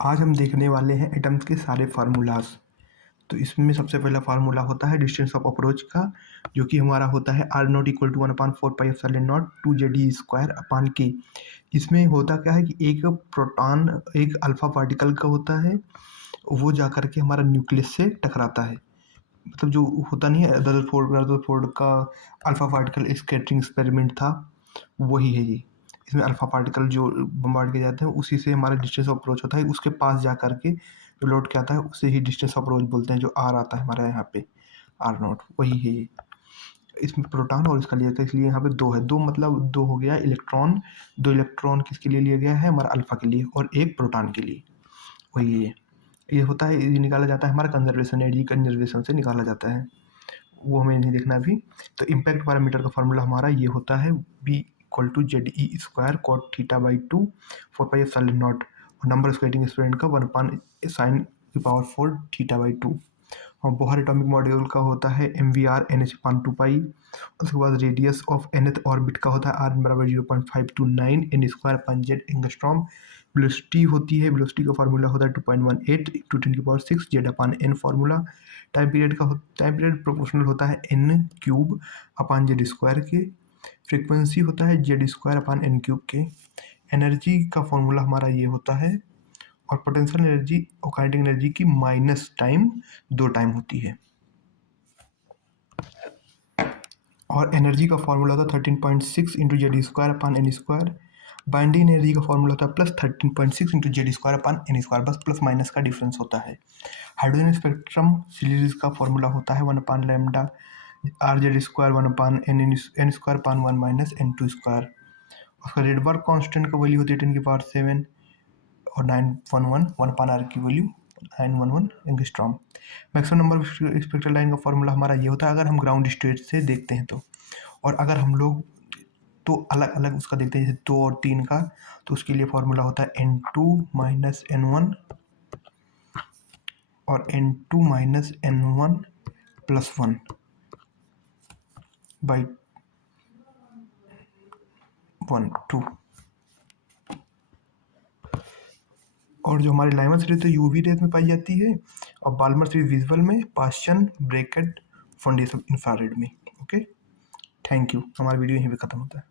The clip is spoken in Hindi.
आज हम देखने वाले हैं एटम्स के सारे फार्मूलाज। तो इसमें सबसे पहला फार्मूला होता है डिस्टेंस ऑफ अप्रोच का, जो कि हमारा होता है are not equal to 1/4πε0 2 ZE² इसमें होता क्या है कि एक प्रोटॉन एक अल्फा पार्टिकल का होता है, वो जा कर के हमारा न्यूक्लियस से टकराता है। मतलब जो होता नहीं है रदरफोर्ड का अल्फा पार्टिकल स्कैटरिंग एक्सपेरिमेंट था, वही है ये। इसमें अल्फा पार्टिकल जो बम्बार्ड किए जाते हैं उसी से हमारा डिस्टेंस ऑफ अप्रोच होता है, उसके पास जा करके जो लौट के आता है उसे ही डिस्टेंस ऑफ अप्रोच बोलते हैं। जो आर आता है हमारा यहाँ पे आर नॉट, वही है ये। इसमें प्रोटॉन और इसका लिया था, इसलिए यहाँ पे दो है। दो मतलब दो हो गया इलेक्ट्रॉन। दो इलेक्ट्रॉन किसके लिए लिया गया है? हमारा अल्फा के लिए, और एक प्रोटॉन के लिए, वही है ये होता है। ये निकाला जाता है हमारा कंजर्वेशन, एनर्जी कंजर्वेशन से निकाला जाता है, वो हमें नहीं देखना अभी। तो इम्पैक्ट पैरामीटर का फार्मूला हमारा ये होता है B=ZE² cot θ/2 4πε0 और नंबर स्क्वेयरिंग एक्सपेरिमेंट का 1/sin⁴ θ/2। और बोहर एटॉमिक मॉड्यूल का होता है MVR NH/2π। उसके बाद रेडियस ऑफ nth ऑर्बिट का होता है R = 0.529 n² एंगस्ट्रॉम। वेलोसिटी होती है, वेलोसिटी का फार्मूला होता है 2.18 × 10⁶ Z/n formula. Time period proportional होता है n³ के। फ्रीक्वेंसी होता है Z² के। एनर्जी का फॉर्मूला हमारा ये होता है, और पोटेंशियल एनर्जी और काइनेटिक एनर्जी की माइनस टाइम 2 टाइम होती है। और एनर्जी का फॉर्मूला होता है 13.6 × Z² बाइंडिंग एनर्जी का फॉर्मूला होता है +13.6 × Z²/n², बस प्लस माइनस का डिफरेंस होता है। हाइड्रोजन स्पेक्ट्रम सीरीज का फॉर्मूला होता है 1/λ RZ² 1/n²/1 - n²। उसका रेडबर्ग कांस्टेंट का वैल्यू होती है 10⁷ और 911 1/r की value 911 angstrom. Maximum number spectral line का फॉर्मूला हमारा ये होता है अगर हम ग्राउंड स्टेट से देखते हैं तो। और अगर हम लोग तो अलग अलग उसका देखते हैं, जैसे 2 और 3 का, तो उसके लिए फॉर्मूला होता है n2 - n1 और n2 - n1 + 1 by 1 2। और जो हमारी लाइमन सीरीज तो यूवी रेज में पाई जाती है, और बाल्मर सीरीज विजुअल में, पाश्चन ब्रैकेट फाउंडेशन इंफ्रारेड में। Okay, thank you. हमारा वीडियो यहीं पे ख़त्म होता है।